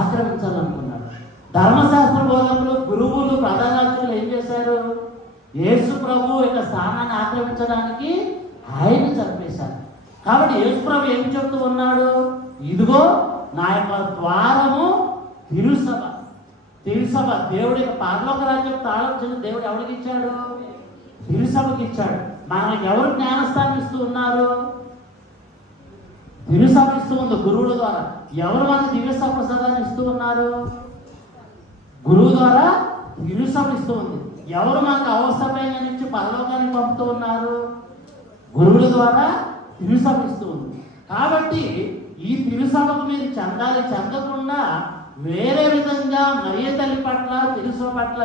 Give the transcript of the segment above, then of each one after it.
ఆక్రమించాలనుకున్నాడు. ధర్మశాస్త్ర బోధకులు, గురువులు, ప్రధానార్చకులు ఏం చేశారు? యేసు ప్రభు యొక్క స్థానాన్ని ఆక్రమించడానికి ఆయన్ని చంపేశారు. కాబట్టి యేసు ప్రభు ఏం చెప్తూ ఉన్నాడు? ఇదిగో నా యొక్క ద్వారము తిరుసభ. తిరుసభ దేవుడి యొక్క పరలోక రాజ్యం తాళం చెల్లి దేవుడు ఎవరికి ఇచ్చాడు? తిరుసభకి ఇచ్చాడు. మనకి ఎవరు జ్ఞానస్థానం ఇస్తూ ఉన్నారు? తిరుసభ ఇస్తూ ఉంది గురువుల ద్వారా. ఎవరు మనకి దివ్యసభ ప్రసాదాన్ని ఇస్తూ ఉన్నారు? గురువు ద్వారా తిరుసభ ఇస్తూ ఉంది. ఎవరు మనకు అవసరమైన నుంచి పరలోకానికి పంపుతూ ఉన్నారు? గురువుల ద్వారా తిరుసభ ఇస్తూ ఉంది. కాబట్టి ఈ తిరుసభకు మీరు చెందకుండా వేరే విధంగా మరియ తల్లి పట్ల, తిరుసభ పట్ల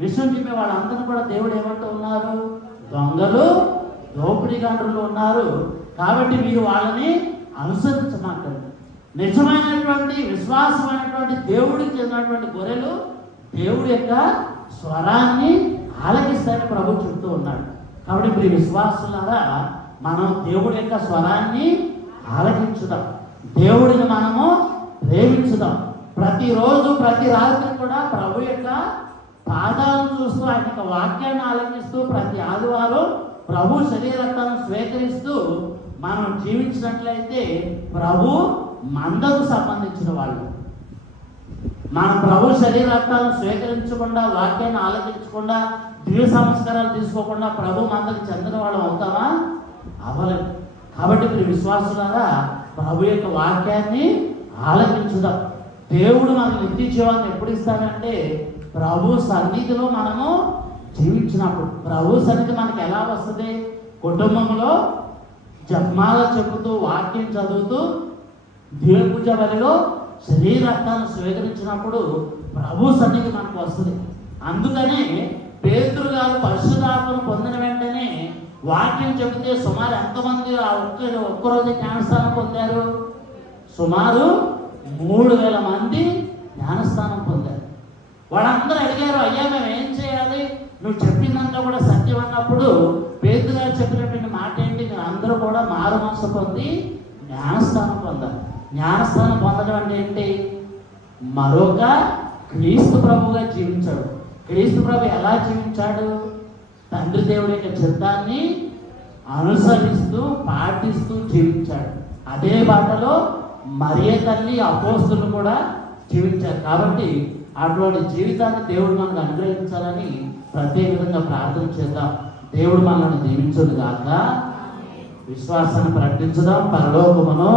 విశ్వం చెప్పే వాళ్ళందరూ కూడా దేవుడు ఏమంటూ ఉన్నారు? దొంగలు, దోపిడీగాండ్రులు ఉన్నారు. కాబట్టి మీరు వాళ్ళని అనుసరించమాకండి. నిజమైనటువంటి విశ్వాసమైనటువంటి దేవుడికి చెందినటువంటి గొర్రెలు దేవుడి యొక్క స్వరాన్ని ఆలకిస్తాయని ప్రభు చెప్తూ ఉన్నాడు. కాబట్టి ఇప్పుడు విశ్వాసులారా, మనం దేవుడి యొక్క స్వరాన్ని ఆలకించుదాం, దేవుడిని మనము ప్రేమించుదాం. ప్రతిరోజు ప్రతి రాత్రి కూడా ప్రభు యొక్క పాదాలను చూస్తూ, ఆయన యొక్క వాక్యాన్ని ఆలకిస్తూ, ప్రతి ఆదివారం ప్రభు శరీరత్వాన్ని స్వీకరిస్తూ మనం జీవించినట్లయితే ప్రభు మందకు సంబంధించిన వాళ్ళు. మన ప్రభు శరీరత్వాన్ని స్వీకరించకుండా, వాక్యాన్ని ఆలకించకుండా, దివ్య సంస్కారాలు తీసుకోకుండా ప్రభు మందకు చెందిన వాళ్ళు అవుతామా? అవ్వలేదు. కాబట్టి ఇప్పుడు విశ్వాసులారా, ప్రభు యొక్క వాక్యాన్ని ఆలకించుదాం. దేవుడు మనకు నిత్య జీవాన్ని ఎప్పుడు ఇస్తాడంటే ప్రభు సన్నిధిలో మనము జీవించినప్పుడు. ప్రభు సన్నిధి మనకి ఎలా వస్తుంది? కుటుంబంలో జపమాల చెబుతూ, వాక్యం చదువుతూ, దేవుని పూజ బలిలో శరీరత్వాన్ని స్వీకరించినప్పుడు ప్రభు సన్నిధి మనకు వస్తుంది. అందుకనే పేతురు గారు పరిశుద్ధాత్మను పొందిన వెంటనే వాక్యం చెబితే సుమారు ఎంతమంది ఒక్కరోజు జ్ఞానస్థానం పొందారు? సుమారు 3000 మంది జ్ఞానస్థానం పొందారు. వాళ్ళందరూ అడిగారు, అయ్యా మేము ఏం చేయాలి? నువ్వు చెప్పిందంతా కూడా సత్యం అన్నప్పుడు పేతురు గారు చెప్పినటువంటి మాట ఏంటి? మీరు అందరూ కూడా మారు మనసు పొంది జ్ఞానస్థానం పొందారు. జ్ఞానస్థానం పొందడం అంటే ఏంటి? మరొక క్రీస్తు ప్రభువుగా జీవించాడు. క్రీస్తు ప్రభు ఎలా జీవించాడు? తండ్రి దేవుడి యొక్క చిత్తాన్ని అనుసరిస్తూ, పాటిస్తూ జీవించాడు. అదే బాటలో మరియ తల్లి, అపోస్తులు కూడా జీవించారు. కాబట్టి అటువంటి జీవితాన్ని దేవుడు మనకు అనుగ్రహించాలని ప్రత్యేకంగా ప్రార్థన చేద్దాం. దేవుడు మనల్ని దీవించును గాక. విశ్వాసాన్ని ప్రకటించుదాం. పరలోకమును